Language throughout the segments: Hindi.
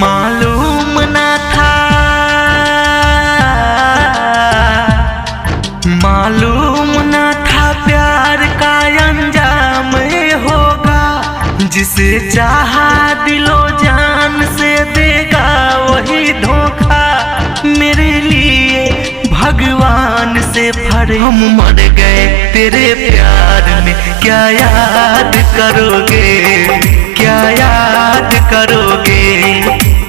मालूम ना था, मालूम ना था प्यार का अंजाम होगा। जिसे चाहा दिलो जान से देगा वही धोखा। मेरे लिए भगवान से फर हम मर गए तेरे प्यार में, क्या याद करोगे, क्या याद करोगे।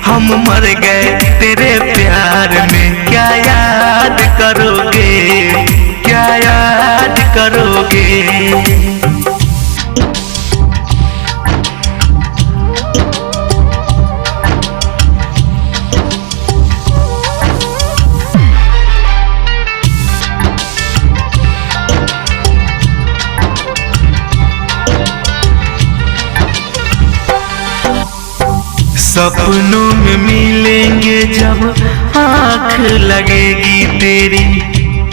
हम मर गए तेरे प्यार में, क्या याद करोगे, क्या याद करोगे। सपनों में मिलेंगे जब आँख लगेगी तेरी,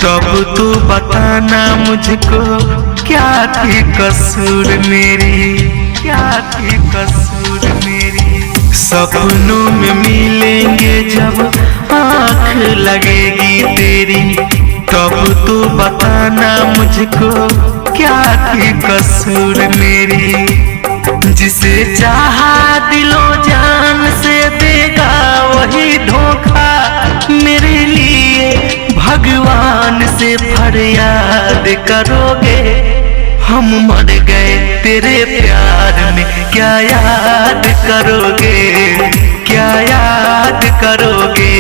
तब तो बताना मुझको क्या थी कसूर मेरी, क्या थी कसूर मेरी। सपनों में मिलेंगे जब आँख लगेगी तेरी, तब तो बताना मुझको क्या थी कसूर मेरी। जिसे चाहा दिलो जान से देगा वही धोखा। मेरे लिए भगवान से फरियाद करोगे। हम मर गए तेरे प्यार में, क्या याद करोगे, क्या याद करोगे।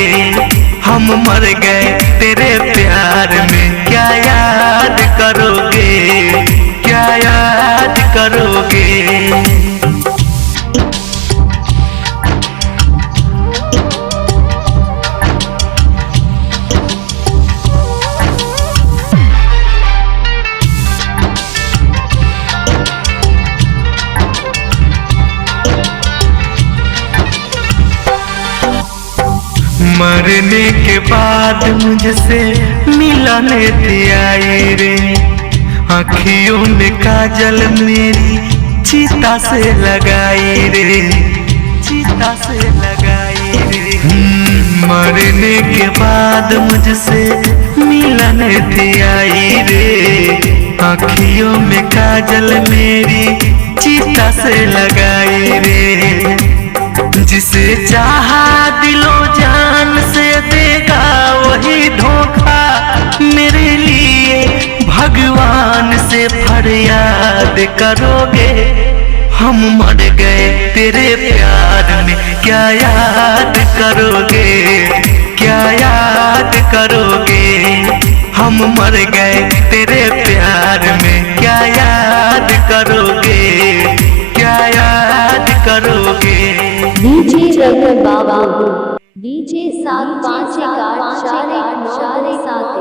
हम मर गए तेरे प्यार में, क्या याद करोगे, क्या याद करोगे। मरने के बाद मुझसे मिलने आई रे, आँखियों में काजल मेरी चिता से लगाई रे, चिता से लगाई रे। मरने के बाद मुझसे मिलने आई रे, आँखियों में काजल मेरी चिता से लगाई रे। जिसे चाहा दिलो जान से देगा वही धोखा। मेरे लिए भगवान से फरियाद करोगे। हम मर गए तेरे प्यार में, क्या याद करोगे, क्या याद करोगे। हम मर गए तेरे प्यार में, क्या याद करोगे, क्या याद करोगे। DJ Raghu Babu, DJ 7514 419 7